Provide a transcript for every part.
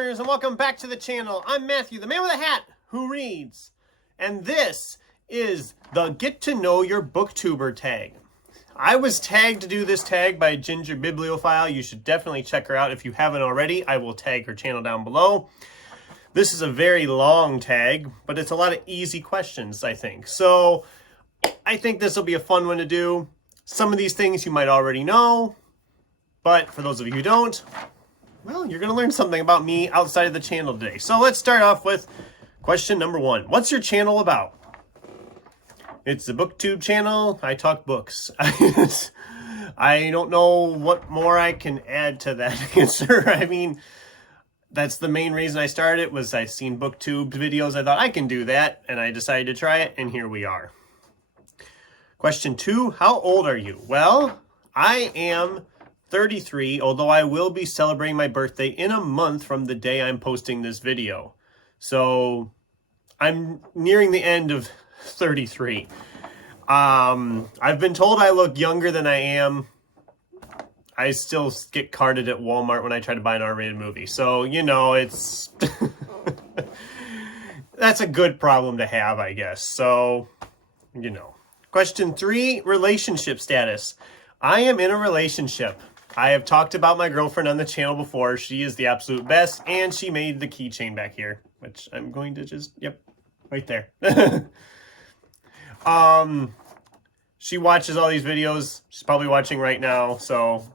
listeners, and welcome back to the channel. I'm Matthew, the man with a hat who reads, and this is the Get to Know Your Booktuber tag. I was tagged to do this tag by Ginger Bibliophile. You should definitely check her out if you haven't already. I will tag her channel down below. This is a very long tag, but it's a lot of easy questions, I think. So I think this will be a fun one to do. Some of these things you might already know, but for those of you who don't, well, you're going to learn something about me outside of the channel today. So let's start off with question number 1. What's your channel about? It's the BookTube channel. I talk books. I don't know what more I can add to that answer. I mean, that's the main reason I started it, was I seen BookTube videos. I thought I can do that, and I decided to try it, and here we are. Question 2, how old are you? Well, I am 33, although I will be celebrating my birthday in a month from the day I'm posting this video. So I'm nearing the end of 33. I've been told I look younger than I am. I still get carded at Walmart when I try to buy an R-rated movie. So, you know, it's... that's a good problem to have, I guess. So, you know. Question 3, relationship status. I am in a relationship. I have talked about my girlfriend on the channel before. She is the absolute best, and she made the keychain back here, which I'm going to just, yep, right there. She watches all these videos. She's probably watching right now, so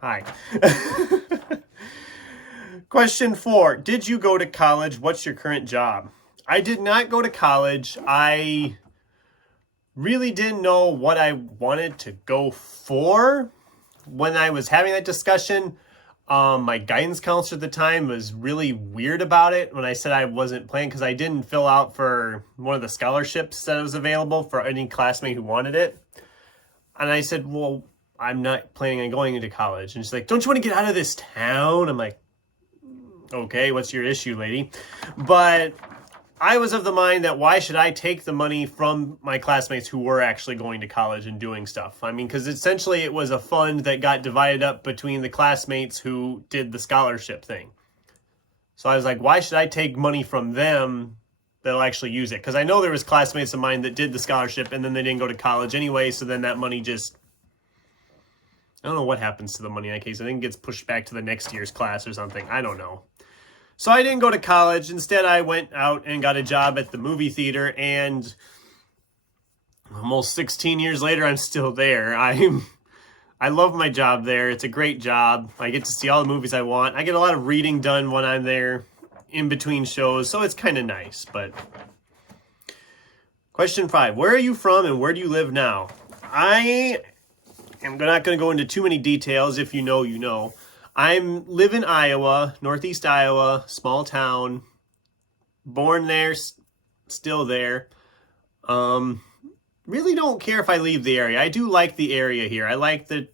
hi. Question 4, did you go to college? What's your current job? I did not go to college. I really didn't know what I wanted to go for. When I was having that discussion, my guidance counselor at the time was really weird about it when I said I wasn't planning, because I didn't fill out for one of the scholarships that was available for any classmate who wanted it. And I said, well, I'm not planning on going into college. And she's like, don't you want to get out of this town? I'm like, okay, what's your issue, lady? But I was of the mind that why should I take the money from my classmates who were actually going to college and doing stuff? I mean, because essentially it was a fund that got divided up between the classmates who did the scholarship thing. So I was like, why should I take money from them that'll actually use it? Because I know there was classmates of mine that did the scholarship and then they didn't go to college anyway, so then that money just... I don't know what happens to the money in that case. I think it gets pushed back to the next year's class or something. I don't know. So I didn't go to college. Instead, I went out and got a job at the movie theater, and almost 16 years later, I'm still there. I love my job there. It's a great job. I get to see all the movies I want. I get a lot of reading done when I'm there in between shows, so it's kind of nice. But question 5, where are you from and where do you live now? I am not going to go into too many details. If you know, you know. I live in Iowa, northeast Iowa, small town, born there, still there. Really don't care if I leave the area. I do like the area here. I like the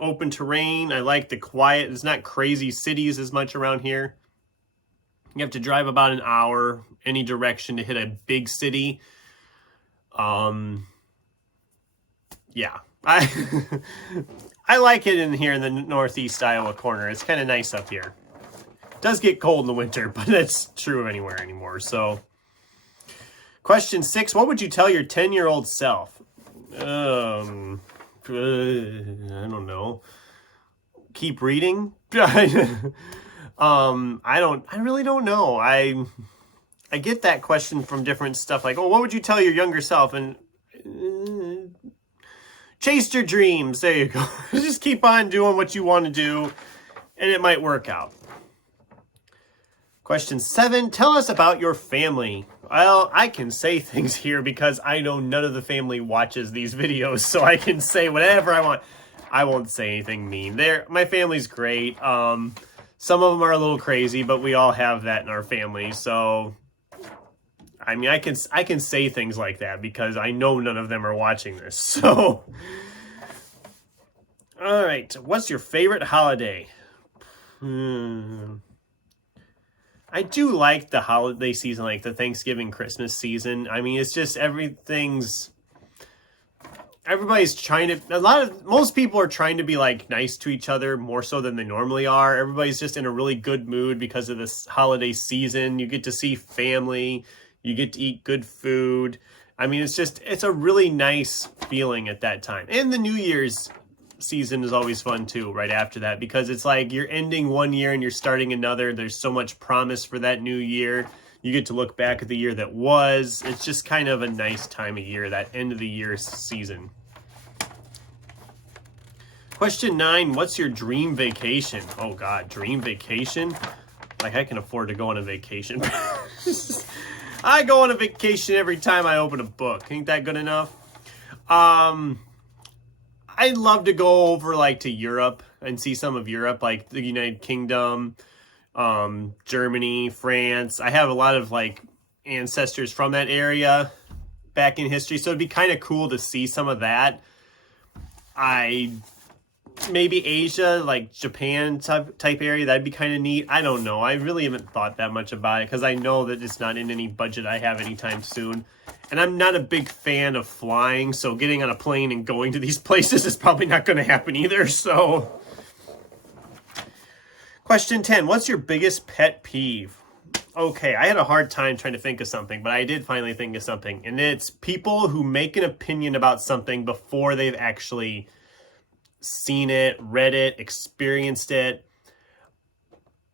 open terrain. I like the quiet. There's not crazy cities as much around here. You have to drive about an hour any direction to hit a big city. Yeah. I like it in here in the northeast Iowa corner. It's kind of nice up here. It does get cold in the winter, but that's true anywhere anymore. So, question 6, what would you tell your 10-year-old self? I don't know. Keep reading? I really don't know. I get that question from different stuff, like, oh, what would you tell your younger self? And chase your dreams. There you go. Just keep on doing what you want to do, and it might work out. Question 7, tell us about your family. Well, I can say things here because I know none of the family watches these videos, so I can say whatever I want. I won't say anything mean. My family's great. Some of them are a little crazy, but we all have that in our family, so... I mean, I can say things like that because I know none of them are watching this. So, all right. What's your favorite holiday? I do like the holiday season, like the Thanksgiving, Christmas season. I mean, it's just everything's everybody's trying to, most people are trying to be like nice to each other more so than they normally are. Everybody's just in a really good mood because of this holiday season. You get to see family, you get to eat good food. I mean, it's a really nice feeling at that time. And the New Year's season is always fun too, right after that, because it's like you're ending one year and you're starting another. There's so much promise for that new year. You get to look back at the year that was. It's just kind of a nice time of year, that end of the year season. Question 9, what's your dream vacation? Oh God, dream vacation? Like I can afford to go on a vacation. I go on a vacation every time I open a book. Ain't that good enough? I'd love to go over like to Europe and see some of Europe, like the United Kingdom, Germany, France. I have a lot of like ancestors from that area back in history, so it'd be kind of cool to see some of that. Maybe Asia, like Japan type area, that'd be kind of neat. I don't know. I really haven't thought that much about it because I know that it's not in any budget I have anytime soon. And I'm not a big fan of flying, so getting on a plane and going to these places is probably not going to happen either. So, question 10, what's your biggest pet peeve? Okay, I had a hard time trying to think of something, but I did finally think of something. And it's people who make an opinion about something before they've actually seen it, read it, experienced it.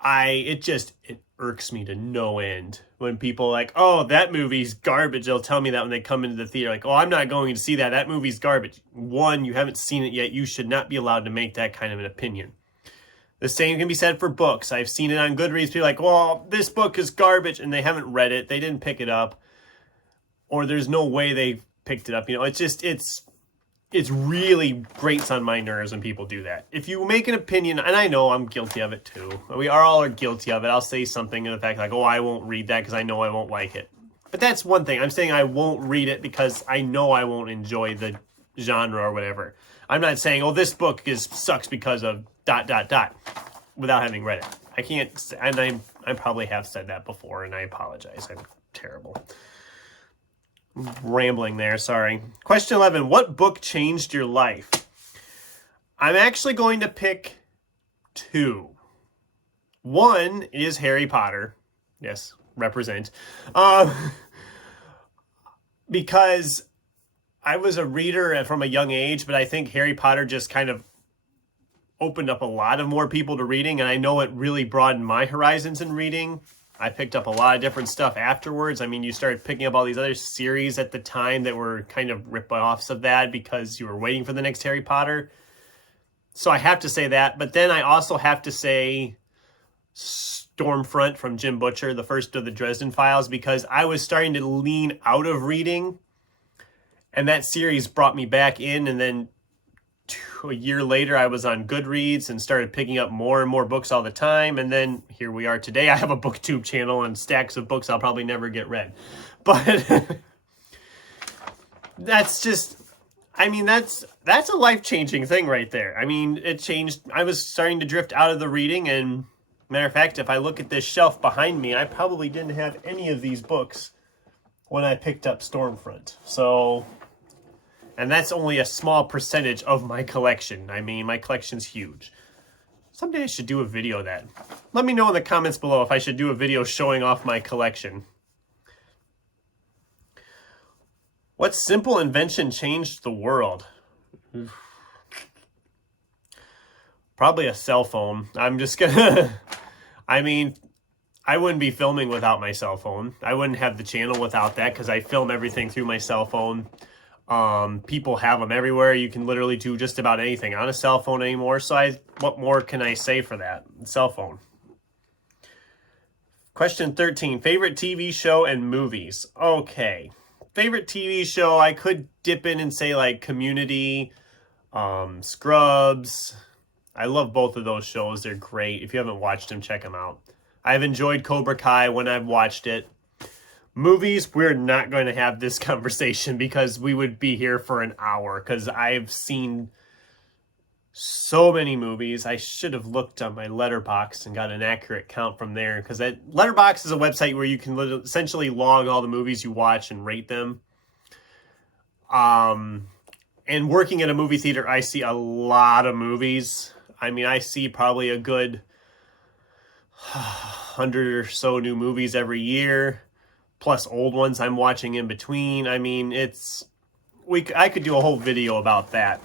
It irks me to no end when people are like, oh, that movie's garbage. They'll tell me that when they come into the theater, like, oh, I'm not going to see that. That movie's garbage. One, you haven't seen it yet. You should not be allowed to make that kind of an opinion. The same can be said for books. I've seen it on Goodreads. People are like, well, this book is garbage, and they haven't read it. They didn't pick it up, or there's no way they picked it up. You know, it's really grates on my nerves when people do that. If you make an opinion, and I know I'm guilty of it too. We all are guilty of it. I'll say something in the fact like, oh, I won't read that because I know I won't like it. But that's one thing. I'm saying I won't read it because I know I won't enjoy the genre or whatever. I'm not saying, oh, this book sucks because of ... without having read it. I can't, and I probably have said that before, and I apologize. I'm terrible. Rambling there, sorry. Question 11, what book changed your life? I'm actually going to pick 2. One is Harry Potter. Yes, represent. Because I was a reader from a young age, but I think Harry Potter just kind of opened up a lot of more people to reading, and I know it really broadened my horizons in reading. I picked up a lot of different stuff afterwards. I mean, you started picking up all these other series at the time that were kind of rip-offs of that because you were waiting for the next Harry Potter. So I have to say that. But then I also have to say Stormfront from Jim Butcher, the first of the Dresden Files, because I was starting to lean out of reading. And that series brought me back in, and then a year later, I was on Goodreads and started picking up more and more books all the time. And then here we are today. I have a booktube channel and stacks of books I'll probably never get read. But that's just, I mean, that's a life-changing thing right there. I mean, it changed. I was starting to drift out of the reading. And matter of fact, if I look at this shelf behind me, I probably didn't have any of these books when I picked up Stormfront. So... and that's only a small percentage of my collection. I mean, my collection's huge. Someday I should do a video of that. Let me know in the comments below if I should do a video showing off my collection. What simple invention changed the world? Probably a cell phone. I'm just gonna... I mean, I wouldn't be filming without my cell phone. I wouldn't have the channel without that because I film everything through my cell phone. People have them everywhere. You can literally do just about anything on a cell phone anymore. So what more can I say for that? Cell phone. Question 13, favorite TV show and movies. Okay. Favorite TV show, I could dip in and say like Community, Scrubs. I love both of those shows. They're great. If you haven't watched them, check them out. I've enjoyed Cobra Kai when I've watched it. Movies, we're not going to have this conversation because we would be here for an hour because I've seen so many movies. I should have looked on my Letterboxd and got an accurate count from there because Letterboxd is a website where you can essentially log all the movies you watch and rate them. And working at a movie theater, I see a lot of movies. I mean, I see probably a good 100 or so new movies every year, plus old ones I'm watching in between. I mean, I could do a whole video about that.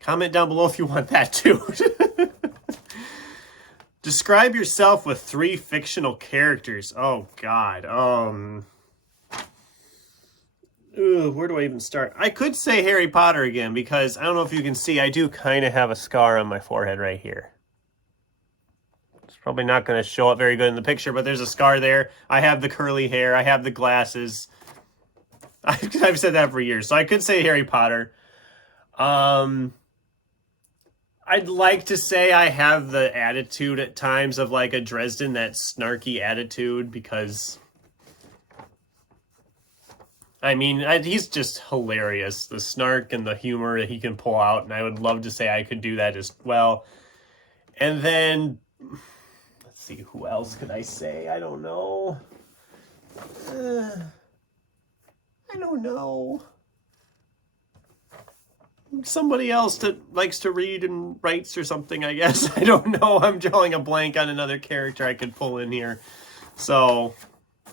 Comment down below if you want that too. Describe yourself with 3 fictional characters. Oh God. Where do I even start? I could say Harry Potter again, because I don't know if you can see, I do kind of have a scar on my forehead right here. It's probably not going to show up very good in the picture, but there's a scar there. I have the curly hair. I have the glasses. I've said that for years. So I could say Harry Potter. I'd like to say I have the attitude at times of like a Dresden, that snarky attitude, because I mean, he's just hilarious. The snark and the humor that he can pull out, and I would love to say I could do that as well. And then, let's see, who else could I say? I don't know. I don't know. Somebody else that likes to read and writes or something, I guess. I don't know. I'm drawing a blank on another character I could pull in here. So,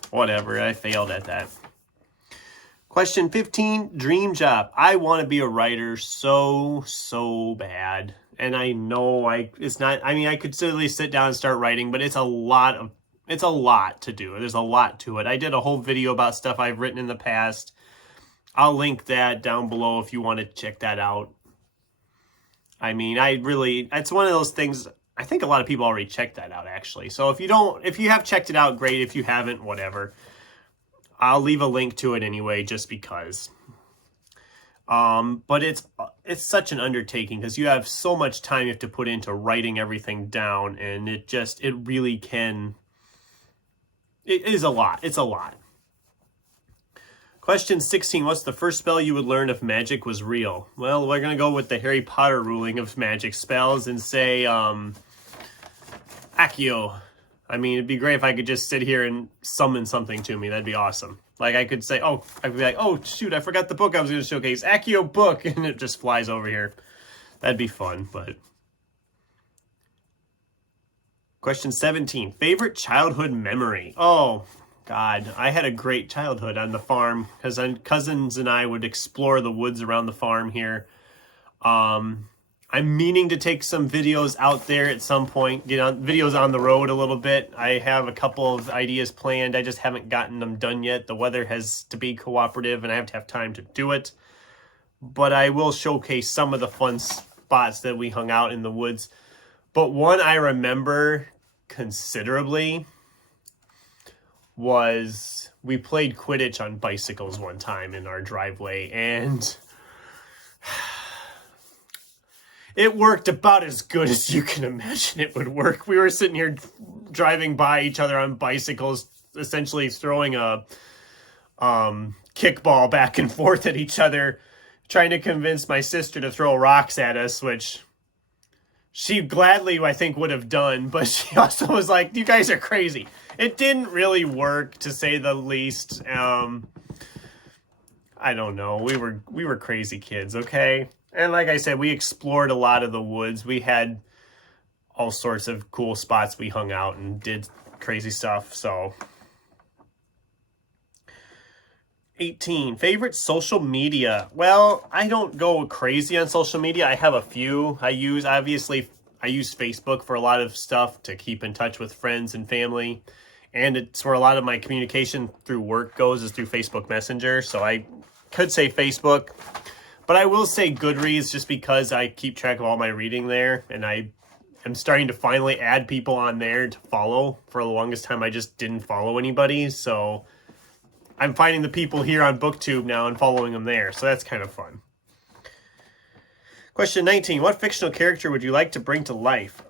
whatever. I failed at that. Question 15, dream job. I want to be a writer so bad. And I know it's not, I mean, I could certainly sit down and start writing, but it's a lot to do. There's a lot to it. I did a whole video about stuff I've written in the past. I'll link that down below if you want to check that out. I mean, it's one of those things, I think a lot of people already checked that out, actually. So if you have checked it out, great. If you haven't, whatever. I'll leave a link to it anyway, just because. But it's such an undertaking, because you have so much time you have to put into writing everything down, and it really can, it is a lot. It's a lot. Question 16, what's the first spell you would learn if magic was real? Well, we're going to go with the Harry Potter ruling of magic spells and say, Accio. I mean, it'd be great if I could just sit here and summon something to me. That'd be awesome. Like, I could say, I'd be like, oh, shoot, I forgot the book I was going to showcase. Accio book, and it just flies over here. That'd be fun, but... Question 17, favorite childhood memory? Oh, God, I had a great childhood on the farm, because cousins and I would explore the woods around the farm here. I'm meaning to take some videos out there at some point, get on videos on the road a little bit. I have a couple of ideas planned. I just haven't gotten them done yet. The weather has to be cooperative, and I have to have time to do it. But I will showcase some of the fun spots that we hung out in the woods. But one I remember considerably was we played Quidditch on bicycles one time in our driveway, and it worked about as good as you can imagine it would work. We were sitting here driving by each other on bicycles, essentially throwing a kickball back and forth at each other, trying to convince my sister to throw rocks at us, which she gladly, I think, would have done, but she also was like, you guys are crazy. It didn't really work, to say the least. I don't know. We were crazy kids, okay? And like I said, we explored a lot of the woods. We had all sorts of cool spots we hung out and did crazy stuff, so. 18, favorite social media. Well, I don't go crazy on social media. I have a few. I use Facebook for a lot of stuff to keep in touch with friends and family. And it's where a lot of my communication through work goes, is through Facebook Messenger. So I could say Facebook. But I will say Goodreads, just because I keep track of all my reading there. And I am starting to finally add people on there to follow. For the longest time, I just didn't follow anybody. So I'm finding the people here on BookTube now and following them there. So that's kind of fun. Question 19. What fictional character would you like to bring to life?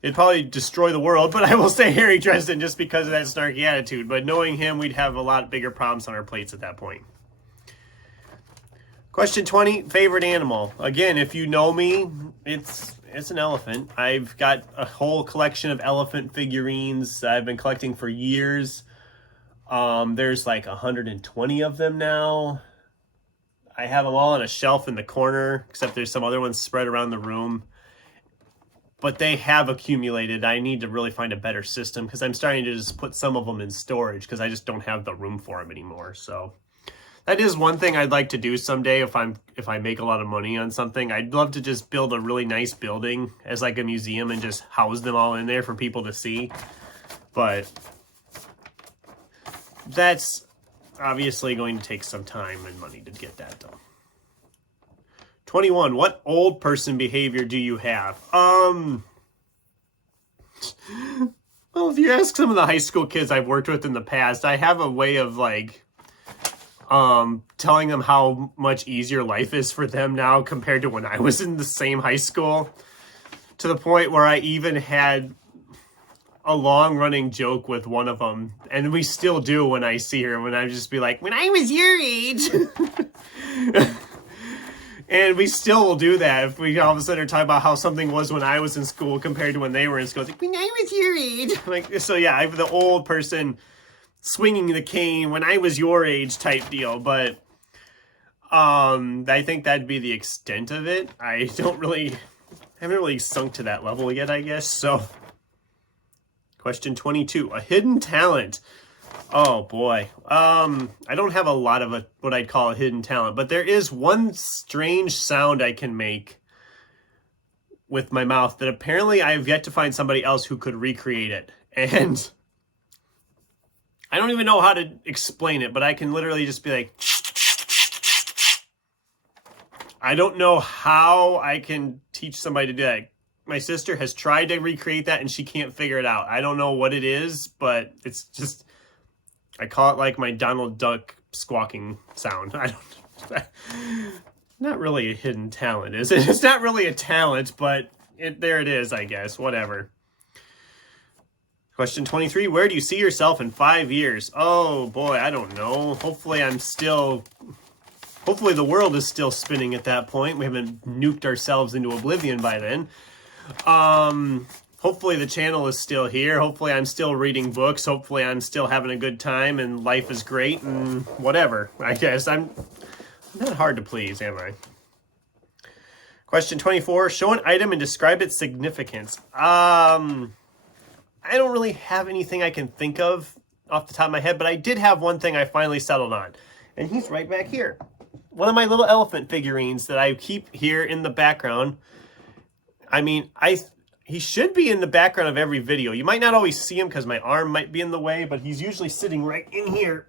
It'd probably destroy the world, but I will say Harry Dresden just because of that snarky attitude. But knowing him, we'd have a lot bigger problems on our plates at that point. Question 20. Favorite animal? Again, if you know me, it's an elephant. I've got a whole collection of elephant figurines I've been collecting for years. There's like 120 of them now. I have them all on a shelf in the corner, except there's some other ones spread around the room. But they have accumulated. I need to really find a better system because I'm starting to just put some of them in storage because I just don't have the room for them anymore. So that is one thing I'd like to do someday if I make a lot of money on something. I'd love to just build a really nice building as like a museum and just house them all in there for people to see. But that's obviously going to take some time and money to get that done. 21. What old person behavior do you have? Well, if you ask some of the high school kids I've worked with in the past, I have a way of like telling them how much easier life is for them now compared to when I was in the same high school, to the point where I even had a long-running joke with one of them, and we still do when I see her, when I just be like, when I was your age. And we still will do that if we all of a sudden are talking about how something was when I was in school compared to when they were in school. It's like, when I was your age. Like, so yeah, I'm the old person swinging the cane when I was your age type deal. But I think that'd be the extent of it. I haven't really sunk to that level yet, I guess. So, question 22, a hidden talent. Oh boy. I don't have a lot of what I'd call a hidden talent, but there is one strange sound I can make with my mouth that apparently I have yet to find somebody else who could recreate it. And I don't even know how to explain it, but I can literally just be like, I don't know how I can teach somebody to do that. My sister has tried to recreate that and she can't figure it out. I don't know what it is, but it's just, I call it like my Donald Duck squawking sound. Not really a hidden talent, is it? It's not really a talent, but there it is, I guess. Whatever. Question 23, where do you see yourself in 5 years? Oh boy, I don't know. Hopefully the world is still spinning at that point. We haven't nuked ourselves into oblivion by then. Hopefully the channel is still here. Hopefully I'm still reading books. Hopefully I'm still having a good time and life is great and whatever. I guess I'm not hard to please, am I? Question 24, show an item and describe its significance. I don't really have anything I can think of off the top of my head, but I did have one thing I finally settled on. And he's right back here. One of my little elephant figurines that I keep here in the background. I mean, he should be in the background of every video. You might not always see him because my arm might be in the way, but he's usually sitting right in here.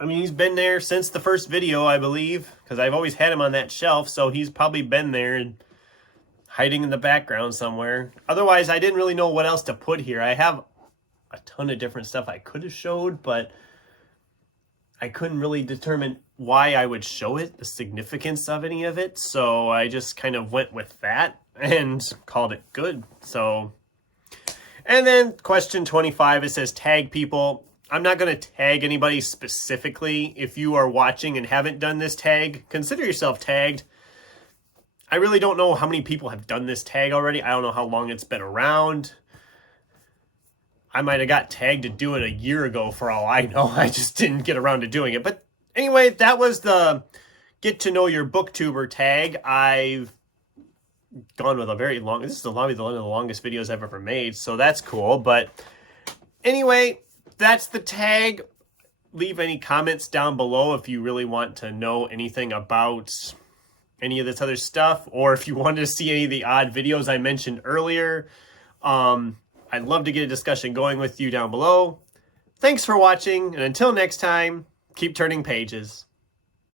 I mean, he's been there since the first video, I believe, because I've always had him on that shelf, so he's probably been there and hiding in the background somewhere. Otherwise, I didn't really know what else to put here. I have a ton of different stuff I could have showed, but I couldn't really determine why I would show it, the significance of any of it, so I just kind of went with that and called it good. So, and then question 25, it says tag people. I'm not going to tag anybody specifically. If you are watching and haven't done this tag, consider yourself tagged. I really don't know how many people have done this tag already. I don't know how long it's been around. I might have got tagged to do it a year ago for all I know. I just didn't get around to doing it. But anyway, that was the Get to Know Your Booktuber tag. I've gone with a very long, this is one of the longest videos I've ever made, so that's cool. But anyway, that's the tag. Leave any comments down below if you really want to know anything about any of this other stuff, or if you wanted to see any of the odd videos I mentioned earlier. I'd love to get a discussion going with you down below. Thanks for watching, and until next time, keep turning pages.